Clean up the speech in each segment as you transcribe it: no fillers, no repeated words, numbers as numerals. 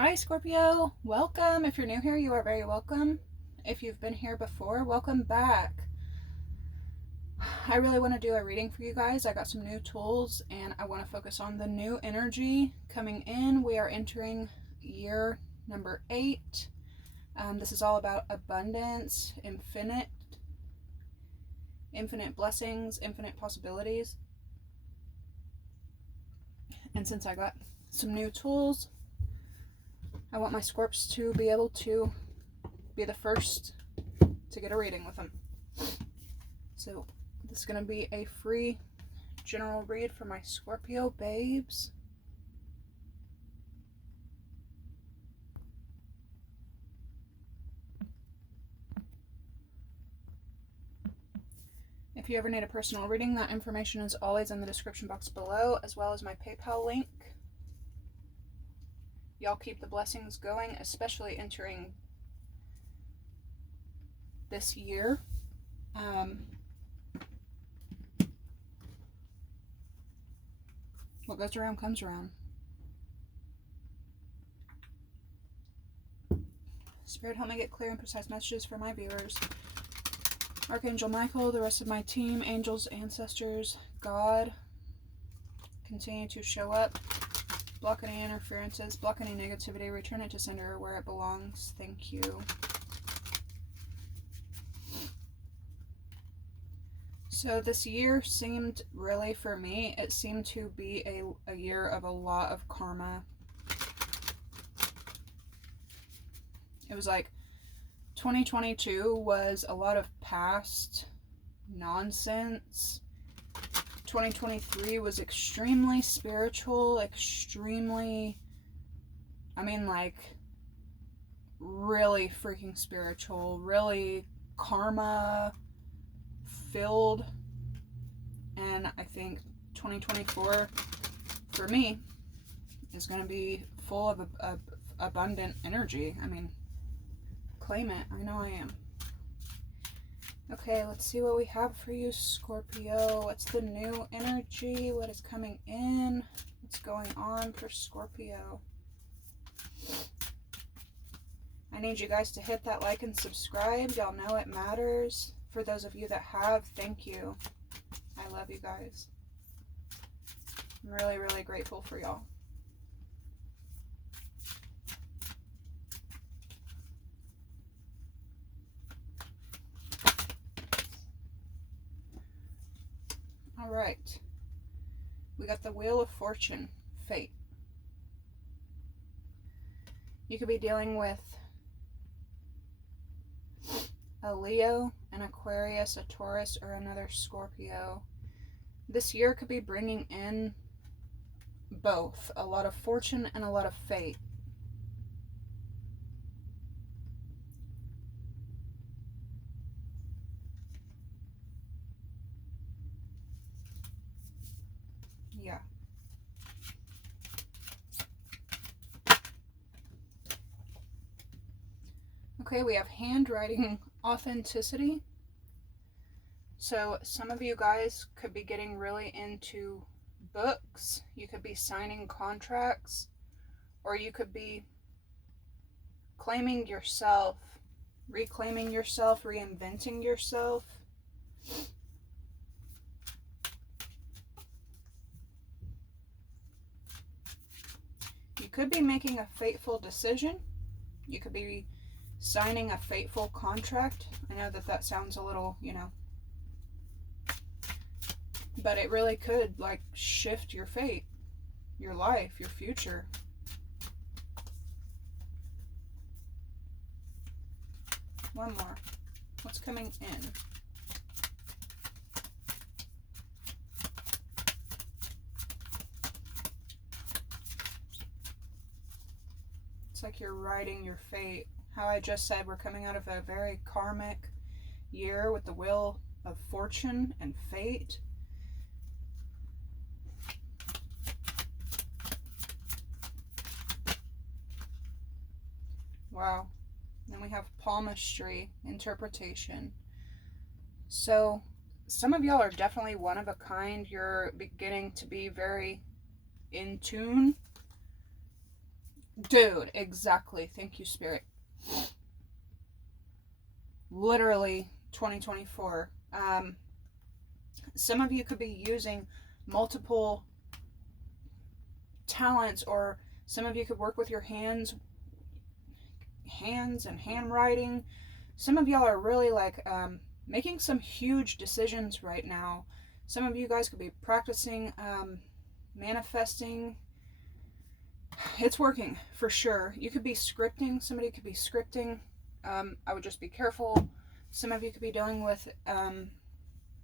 Hi Scorpio, welcome. If you're new here, you are very welcome. If you've been here before, welcome back. I really want to do a reading for you guys. I got some new tools and I want to focus on the new energy coming in. We are entering year number 8. This is all about abundance, infinite blessings, infinite possibilities. And since I got some new tools, I want my Scorps to be able to be the first to get a reading with them. So this is going to be a free general read for my Scorpio babes. If you ever need a personal reading, that information is always in the description box below, as well as my PayPal link. Y'all keep the blessings going, especially entering this year. What goes around comes around. Spirit, help me get clear and precise messages for my viewers. Archangel Michael, the rest of my team, angels, ancestors, God, continue to show up. Block any interferences, block any negativity, return it to sender where it belongs. Thank you. So this year seemed, really for me, it seemed to be a year of a lot of karma. It was like 2022 was a lot of past nonsense. 2023 was extremely spiritual, really freaking spiritual, really karma filled. And I think 2024 for me is going to be full of abundant energy. Claim it. I know I am. Okay, let's see what we have for you, Scorpio. What's the new energy? What is coming in? What's going on for Scorpio? I need you guys to hit that like and subscribe. Y'all know it matters. For those of you that have, thank you. I love you guys. I'm really, really grateful for y'all. All right. We got the Wheel of Fortune, Fate. You could be dealing with a Leo, an Aquarius, a Taurus, or another Scorpio. This year could be bringing in both, a lot of fortune and a lot of fate. Yeah. Okay, we have handwriting authenticity. So some of you guys could be getting really into books. You could be signing contracts, or you could be claiming yourself, reclaiming yourself, reinventing yourself. You could be making a fateful decision. You could be signing a fateful contract. I know that sounds a little, but it really could, like, shift your fate, your life, your future. One more. What's coming in? It's like you're writing your fate. How I just said, we're coming out of a very karmic year with the Wheel of Fortune and Fate. Wow. Then we have palmistry, interpretation. So some of y'all are definitely one of a kind. You're beginning to be very in tune Dude, exactly. Thank you, Spirit. Literally 2024. Some of you could be using multiple talents, or some of you could work with your hands and handwriting. Some of y'all are really like making some huge decisions right now. Some of you guys could be practicing manifesting. It's working for sure. You could be scripting. Somebody could be scripting. I would just be careful. Some of you could be dealing with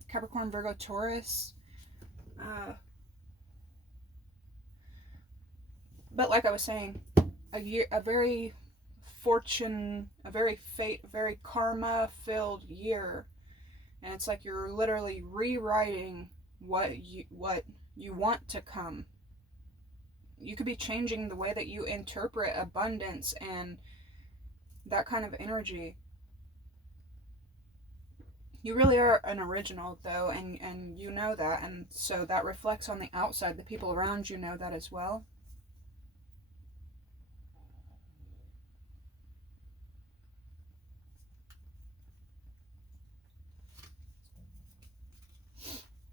Capricorn, Virgo, Taurus. But like I was saying, a very fate, very karma filled year. And it's like you're literally rewriting what you want to come. You could be changing the way that you interpret abundance and that kind of energy. You really are an original, though, and you know that, and so that reflects on the outside. The people around you know that as well.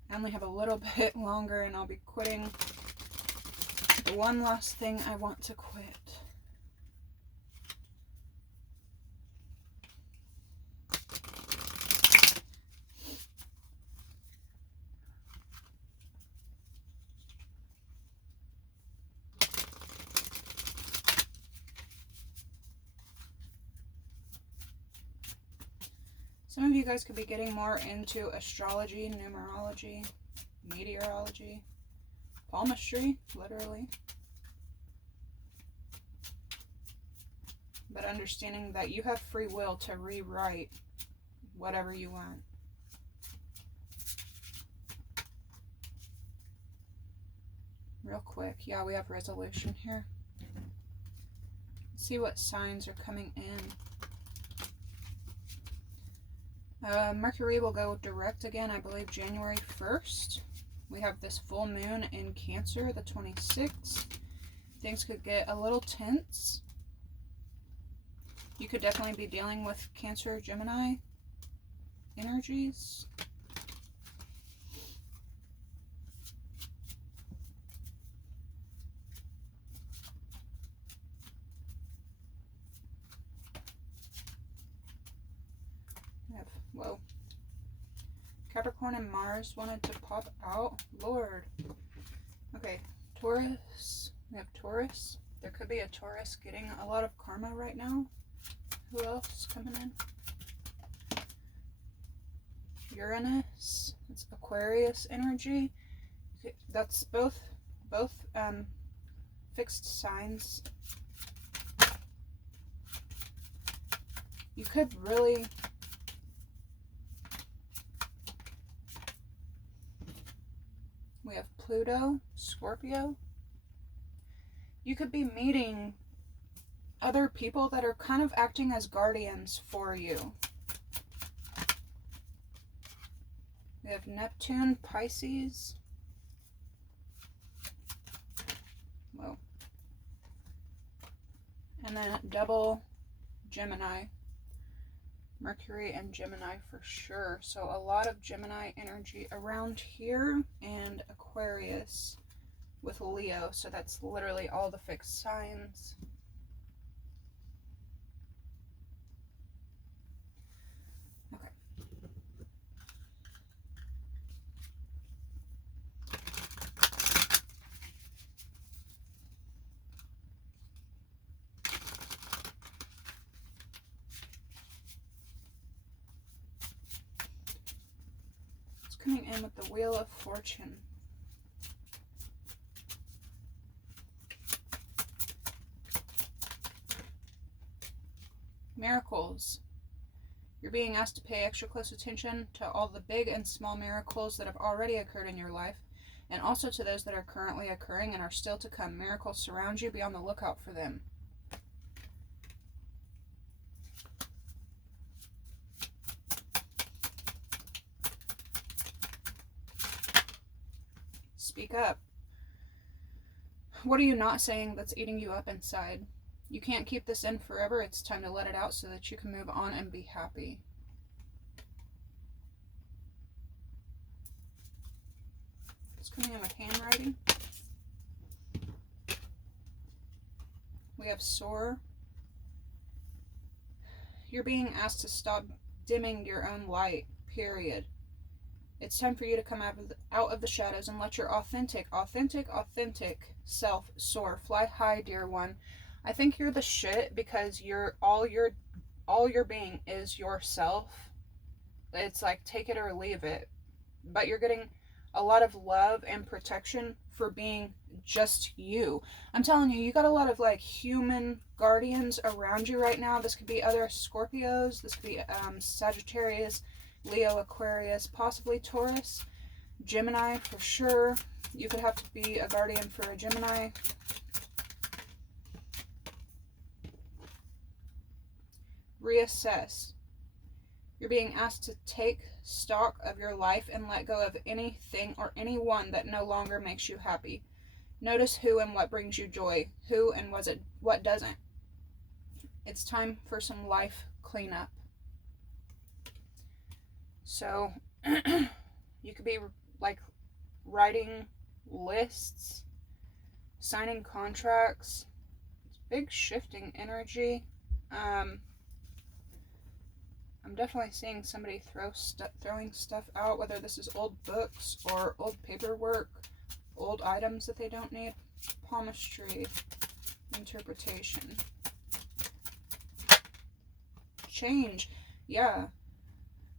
I only have a little bit longer and I'll be quitting. The one last thing I want to quit. Some of you guys could be getting more into astrology, numerology, meteorology, palmistry, literally. But understanding that you have free will to rewrite whatever you want. Real quick, yeah, we have resolution here. Let's see what signs are coming in. Mercury will go direct again, I believe, January 1st. We have this full moon in Cancer, the 26th. Things could get a little tense. You could definitely be dealing with Cancer, Gemini energies. Whoa. Capricorn and Mars wanted to pop out. Lord. Okay, Taurus. We have Taurus. There could be a Taurus getting a lot of karma right now. Who else coming in? Uranus. It's Aquarius energy. That's both fixed signs. You could really we have Pluto, Scorpio. You could be meeting other people that are kind of acting as guardians for you. We have Neptune, Pisces. Whoa. And then double Gemini. Mercury and Gemini for sure. So a lot of Gemini energy around here, and Aquarius with Leo. So that's literally all the fixed signs. Okay. Coming in with the Wheel of Fortune. Miracles. You're being asked to pay extra close attention to all the big and small miracles that have already occurred in your life, and also to those that are currently occurring and are still to come. Miracles surround you. Be on the lookout for them. Speak up. What are you not saying that's eating you up inside? You can't keep this in forever. It's time to let it out so that you can move on and be happy. It's coming in with handwriting. We have soar. You're being asked to stop dimming your own light, period. It's time for you to come out of the shadows and let your authentic self soar. Fly high, dear one. I think you're the shit because all your being is yourself. It's like take it or leave it. But you're getting a lot of love and protection for being just you. I'm telling you, you got a lot of like human guardians around you right now. This could be other Scorpios. This could be Sagittarius, Leo, Aquarius, possibly Taurus, Gemini for sure. You could have to be a guardian for a Gemini. Reassess. You're being asked to take stock of your life and let go of anything or anyone that no longer makes you happy. Notice who and what brings you joy, who and what doesn't. It's time for some life cleanup. So you could be like writing lists, signing contracts. It's big shifting energy. I'm definitely seeing somebody throwing stuff out, whether this is old books or old paperwork, old items that they don't need. Palmistry, interpretation. Change. Yeah.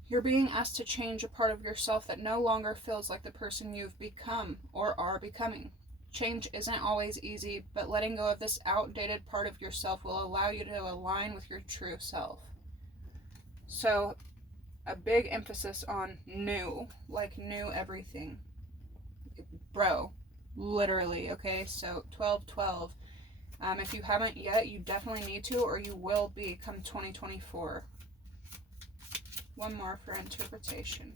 You're being asked to change a part of yourself that no longer feels like the person you've become or are becoming. Change isn't always easy, but letting go of this outdated part of yourself will allow you to align with your true self. So, a big emphasis on new, like new everything. Bro, literally, okay? So, 12/12. If you haven't yet, you definitely need to, or you will be come 2024. One more for interpretation.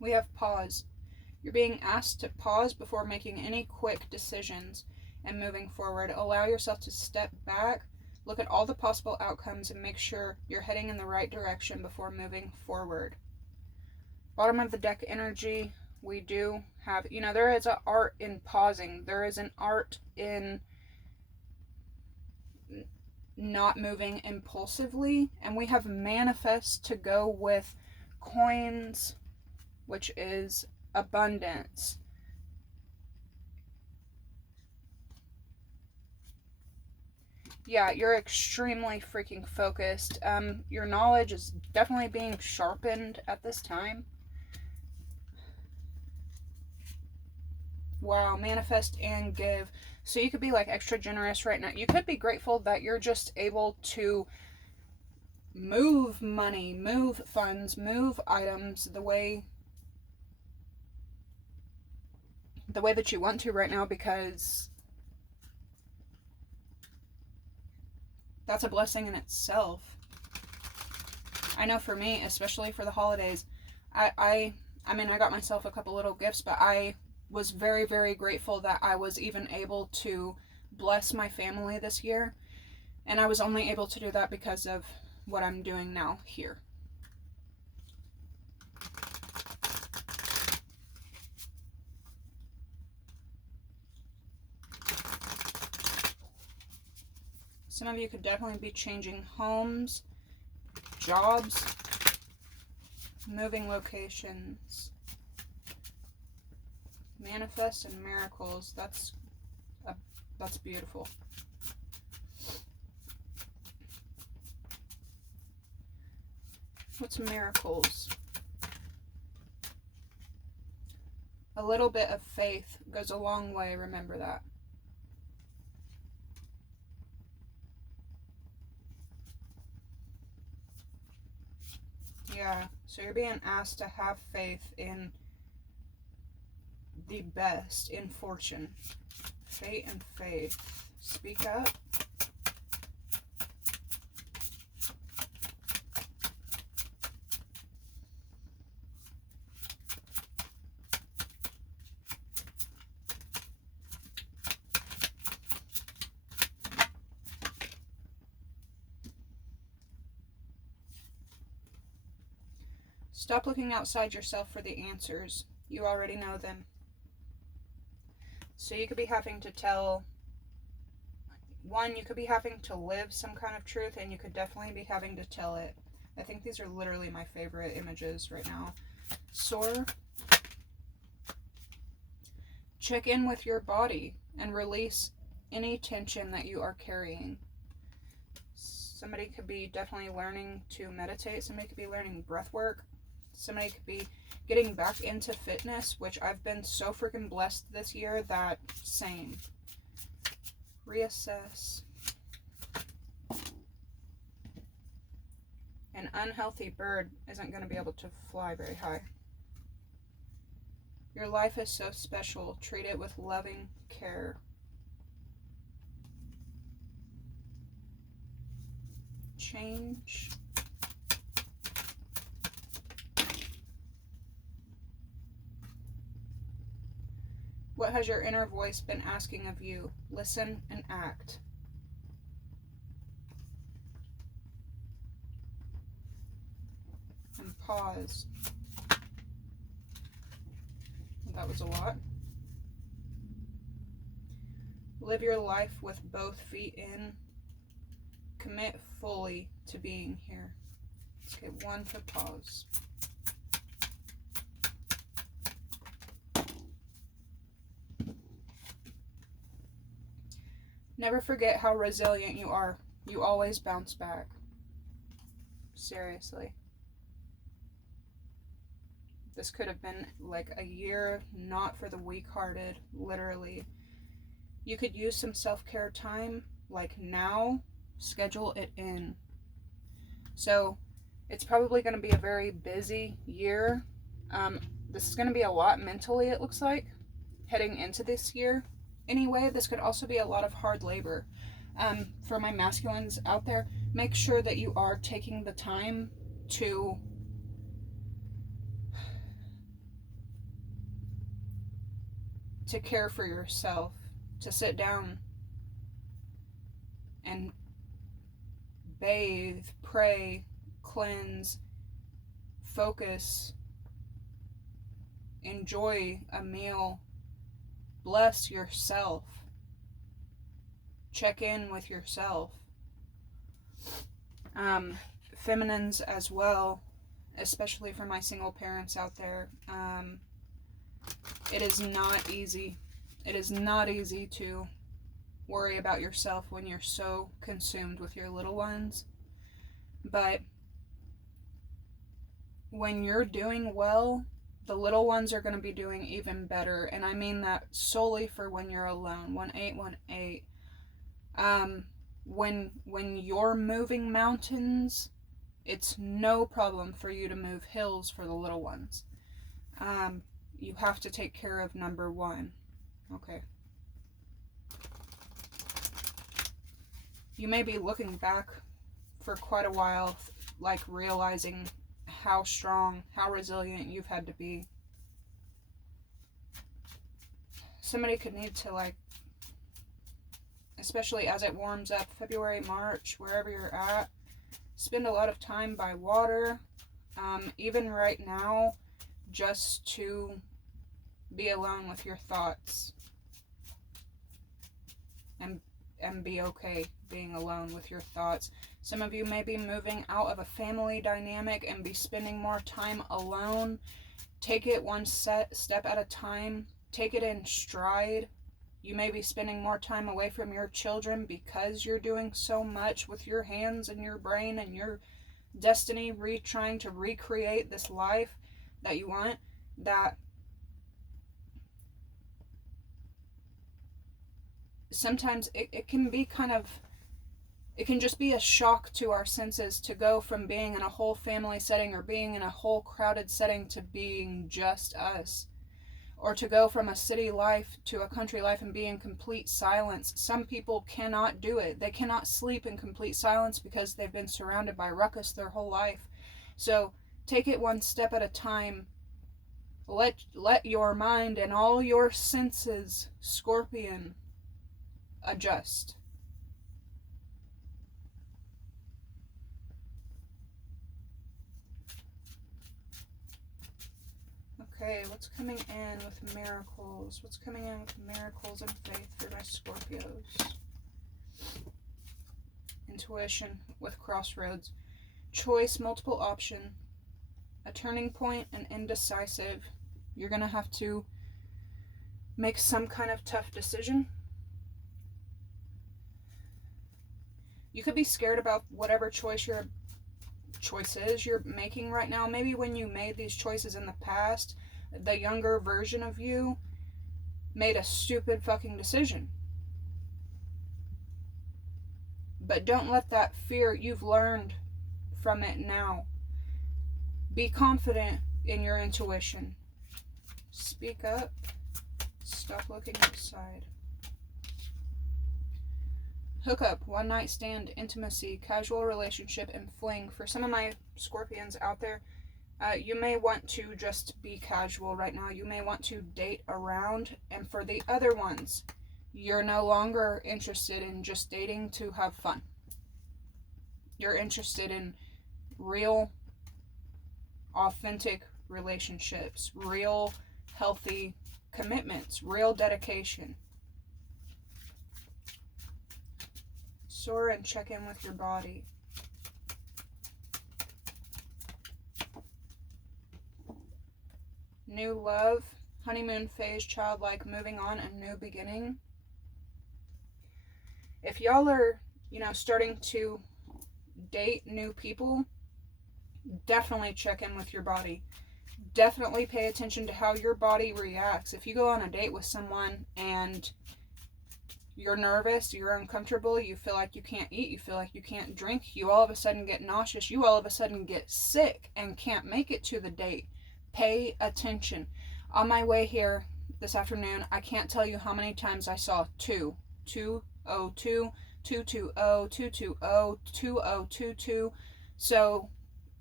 We have pause. You're being asked to pause before making any quick decisions and moving forward. Allow yourself to step back, look at all the possible outcomes, and make sure you're heading in the right direction before moving forward. Bottom of the deck energy, we do have, there is an art in pausing. There is an art in not moving impulsively. And we have manifest to go with coins, which is abundance. Yeah, you're extremely freaking focused. Your knowledge is definitely being sharpened at this time. Wow, manifest and give. So you could be like extra generous right now. You could be grateful that you're just able to move money, move funds, move items the way that you want to right now, because that's a blessing in itself. I know for me, especially for the holidays, I mean, I got myself a couple little gifts, but I was very, very grateful that I was even able to bless my family this year. And I was only able to do that because of what I'm doing now here. Some of you could definitely be changing homes, jobs, moving locations. Manifest and miracles. That's beautiful. What's miracles? A little bit of faith goes a long way, remember that. Yeah, so you're being asked to have faith in the best, in fortune. Fate and faith. Speak up. Stop looking outside yourself for the answers. You already know them. So you could be having to tell, one, you could be having to live some kind of truth, and you could definitely be having to tell it. I think these are literally my favorite images right now. Soar. Check in with your body and release any tension that you are carrying. Somebody could be definitely learning to meditate. Somebody could be learning breath work. Somebody could be getting back into fitness, which I've been so freaking blessed this year that same. Reassess. An unhealthy bird isn't going to be able to fly very high. Your life is so special. Treat it with loving care. Change. What has your inner voice been asking of you? Listen and act. And pause. That was a lot. Live your life with both feet in. Commit fully to being here. Let's get one for pause. Never forget how resilient you are. You always bounce back. Seriously. This could have been like a year not for the weak-hearted, literally. You could use some self-care time, like now. Schedule it in. So it's probably going to be a very busy year. This is going to be a lot mentally, it looks like, heading into this year. Anyway, this could also be a lot of hard labor. For my masculines out there, make sure that you are taking the time to care for yourself, to sit down and bathe, pray, cleanse, focus, enjoy a meal, bless yourself, check in with yourself. Feminines as well, especially for my single parents out there, it is not easy. It is not easy to worry about yourself when you're so consumed with your little ones. But when you're doing well, the little ones are going to be doing even better. And I mean that solely for when you're alone. 1818. When you're moving mountains, it's no problem for you to move hills for the little ones. You have to take care of number one. Okay. You may be looking back for quite a while, like realizing how strong, how resilient you've had to be. Somebody could need to, like, especially as it warms up, February, March, wherever you're at, spend a lot of time by water. Even right now, just to be alone with your thoughts and be okay being alone with your thoughts. Some of you may be moving out of a family dynamic and be spending more time alone. Take it one step at a time. Take it in stride. You may be spending more time away from your children because you're doing so much with your hands and your brain and your destiny, trying to recreate this life that you want, that sometimes it can be it can just be a shock to our senses to go from being in a whole family setting or being in a whole crowded setting to being just us. Or to go from a city life to a country life and be in complete silence. Some people cannot do it. They cannot sleep in complete silence because they've been surrounded by ruckus their whole life. So take it one step at a time. Let your mind and all your senses, Scorpion, adjust. Okay, what's coming in with miracles? What's coming in with miracles and faith for my Scorpios? Intuition with crossroads. Choice, multiple option. A turning point, an indecisive. You're going to have to make some kind of tough decision. You could be scared about whatever choices you're making right now. Maybe when you made these choices in the past, the younger version of you made a stupid fucking decision. But don't let that fear, you've learned from it now. Be confident in your intuition. Speak up. Stop looking outside. Hookup, one night stand, intimacy, casual relationship, and fling. For some of my Scorpions out there, you may want to just be casual right now. You may want to date around. And for the other ones, you're no longer interested in just dating to have fun. You're interested in real, authentic relationships, real, healthy commitments, real dedication. Soar and check in with your body. New love, honeymoon phase, childlike, moving on, and new beginning. If y'all are, starting to date new people, definitely check in with your body. Definitely pay attention to how your body reacts. If you go on a date with someone and you're nervous, you're uncomfortable, you feel like you can't eat, you feel like you can't drink, you all of a sudden get nauseous, you all of a sudden get sick and can't make it to the date. Pay attention. On my way here this afternoon, I can't tell you how many times I saw 202, 220, 220, 2022. So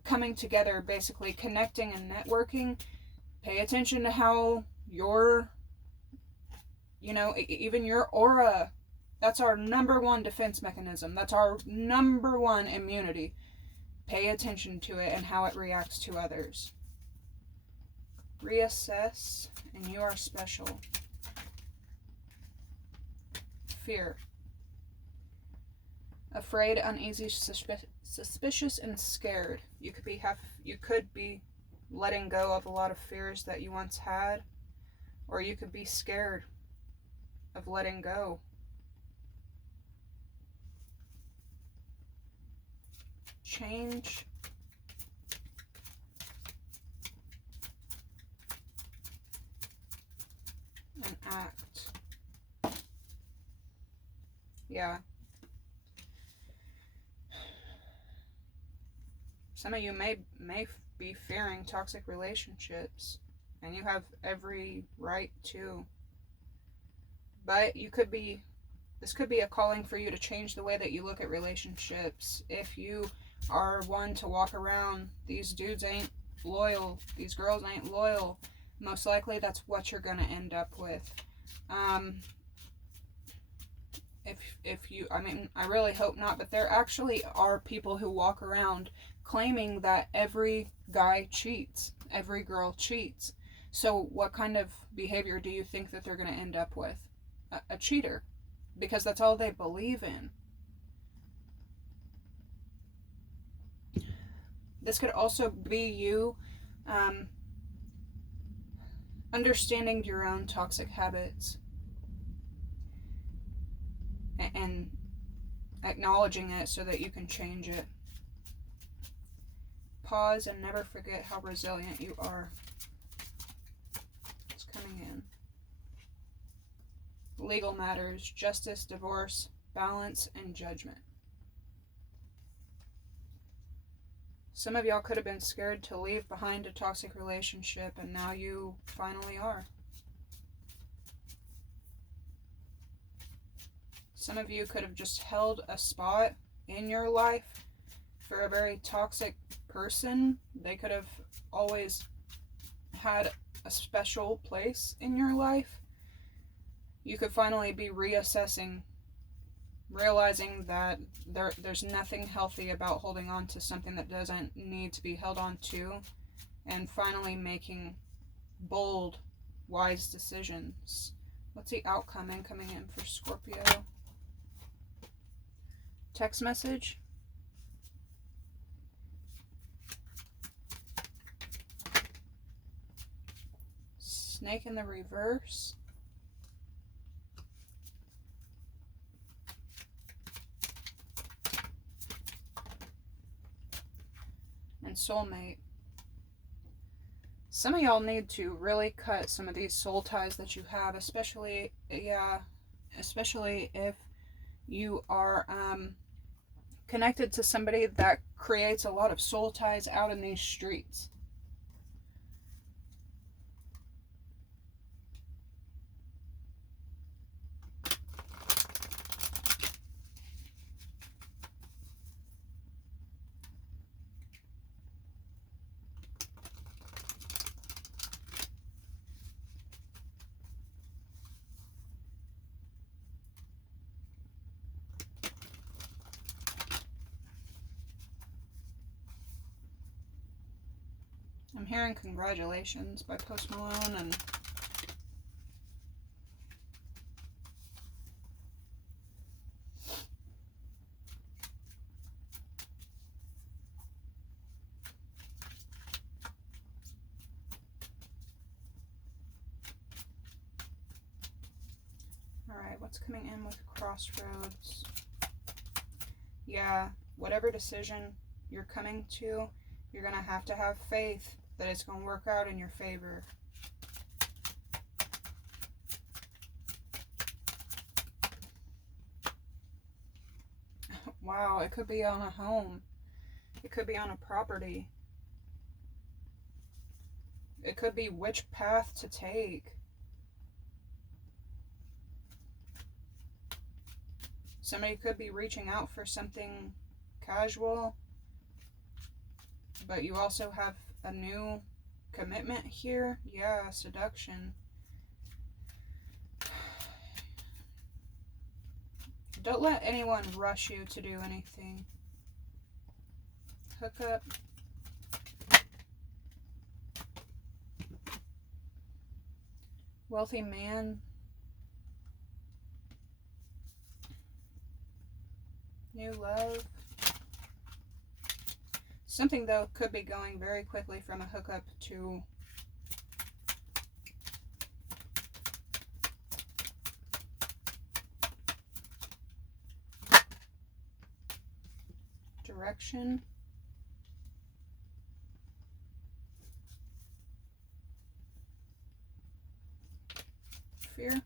coming together, basically connecting and networking. Pay attention to how your, even your aura, that's our number one defense mechanism. That's our number one immunity. Pay attention to it and how it reacts to others. Reassess, and you are special. Fear. Afraid, uneasy, suspicious, and scared. You could be letting go of a lot of fears that you once had, or you could be scared of letting go. Change. And act. Yeah. Some of you may be fearing toxic relationships, and you have every right to. But this could be a calling for you to change the way that you look at relationships. If you are one to walk around, these dudes ain't loyal, these girls ain't loyal, most likely that's what you're going to end up with. I really hope not, but there actually are people who walk around claiming that every guy cheats, every girl cheats. So what kind of behavior do you think that they're going to end up with? A cheater, because that's all they believe in. This could also be you understanding your own toxic habits and acknowledging it so that you can change it. Pause and never forget how resilient you are. It's coming in. Legal matters, justice, divorce, balance, and judgment. Some of y'all could have been scared to leave behind a toxic relationship, and now you finally are. Some of you could have just held a spot in your life for a very toxic person. They could have always had a special place in your life. You could finally be reassessing, realizing that there's nothing healthy about holding on to something that doesn't need to be held on to, and finally making bold, wise decisions. What's the outcome coming in for Scorpio? Text message. Snake in the reverse. And soulmate. Some of y'all need to really cut some of these soul ties that you have, especially if you are connected to somebody that creates a lot of soul ties out in these streets. I'm hearing Congratulations by Post Malone and alright, what's coming in with Crossroads? Yeah, whatever decision you're coming to, you're going to have faith that it's going to work out in your favor. Wow, it could be on a home. It could be on a property. It could be which path to take. Somebody could be reaching out for something casual, but you also have a new commitment here. Yeah, seduction. Don't let anyone rush you to do anything. Hook up. Wealthy man. New love. Something, though, could be going very quickly from a hookup to direction. Fear.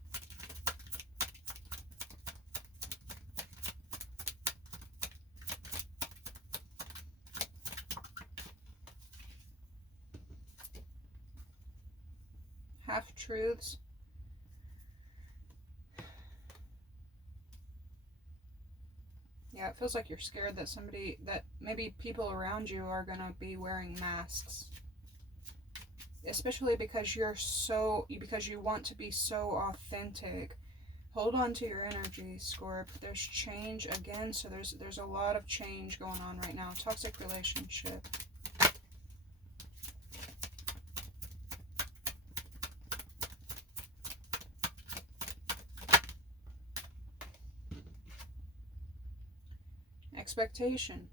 Half-truths. Yeah, it feels like you're scared that maybe people around you are going to be wearing masks. Especially because because you want to be so authentic. Hold on to your energy, Scorp. There's change again, so there's a lot of change going on right now. Toxic relationship. Expectation.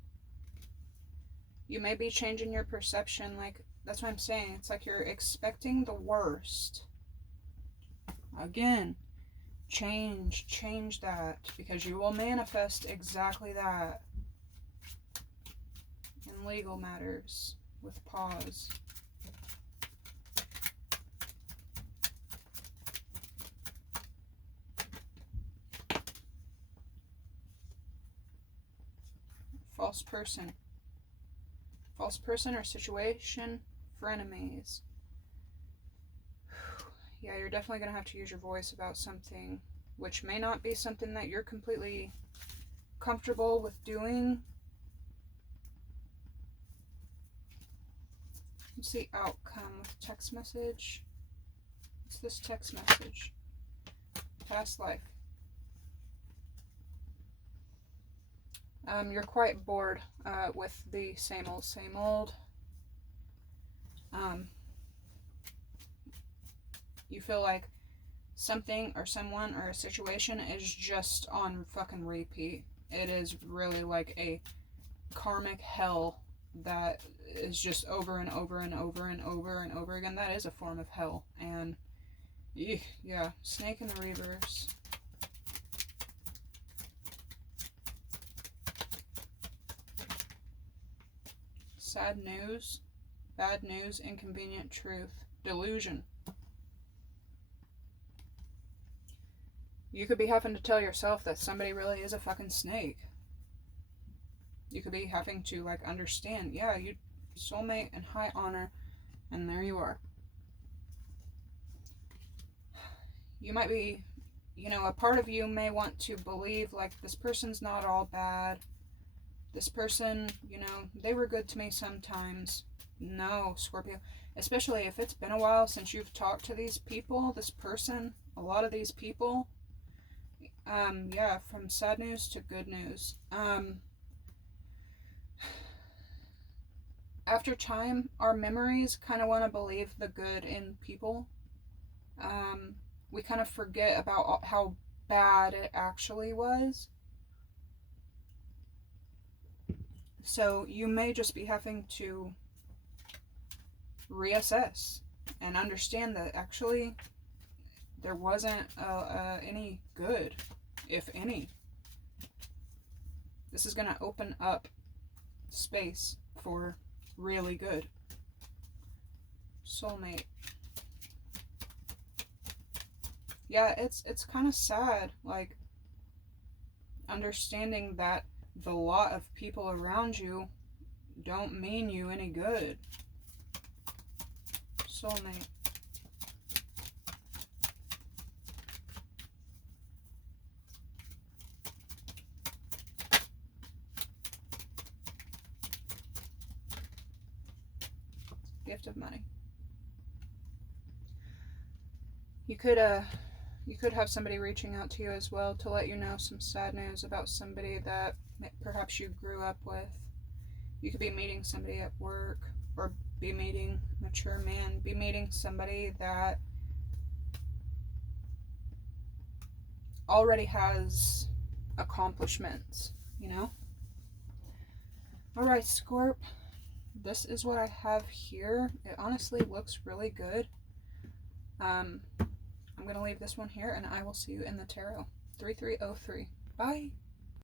You may be changing your perception, like, that's what I'm saying. It's like you're expecting the worst. Again, change that, because you will manifest exactly that. In legal matters, with pause. False person. False person or situation, frenemies. Yeah, you're definitely going to have to use your voice about something, which may not be something that you're completely comfortable with doing. What's the outcome with text message? What's this text message? Past life. You're quite bored with the same old, same old. You feel like something or someone or a situation is just on fucking repeat. It is really like a karmic hell that is just over and over and over and over and over again. That is a form of hell. And yeah, snake in the reverse. Sad news, bad news, inconvenient truth, delusion. You could be having to tell yourself that somebody really is a fucking snake. You could be having to like understand, yeah, you soulmate and high honor, and there you are. You might be, you know, a part of you may want to believe like this person's not all bad. This person, you know, they were good to me sometimes. No, Scorpio. Especially if it's been a while since you've talked to these people, this person, a lot of these people. Yeah, from sad news to good news. After time, our memories kind of want to believe the good in people. We kind of forget about how bad it actually was. So you may just be having to reassess and understand that actually there wasn't any good, if any. This is going to open up space for really good. Soulmate. Yeah, it's kind of sad, like, understanding that the lot of people around you don't mean you any good. Soulmate. Gift of money. You could have somebody reaching out to you as well to let you know some sad news about somebody that perhaps you grew up with. You could be meeting somebody at work, or be meeting mature man, be meeting somebody that already has accomplishments, you know? Alright, Scorp, this is what I have here. It honestly looks really good. I'm going to leave this one here, and I will see you in the tarot. 3303. Bye.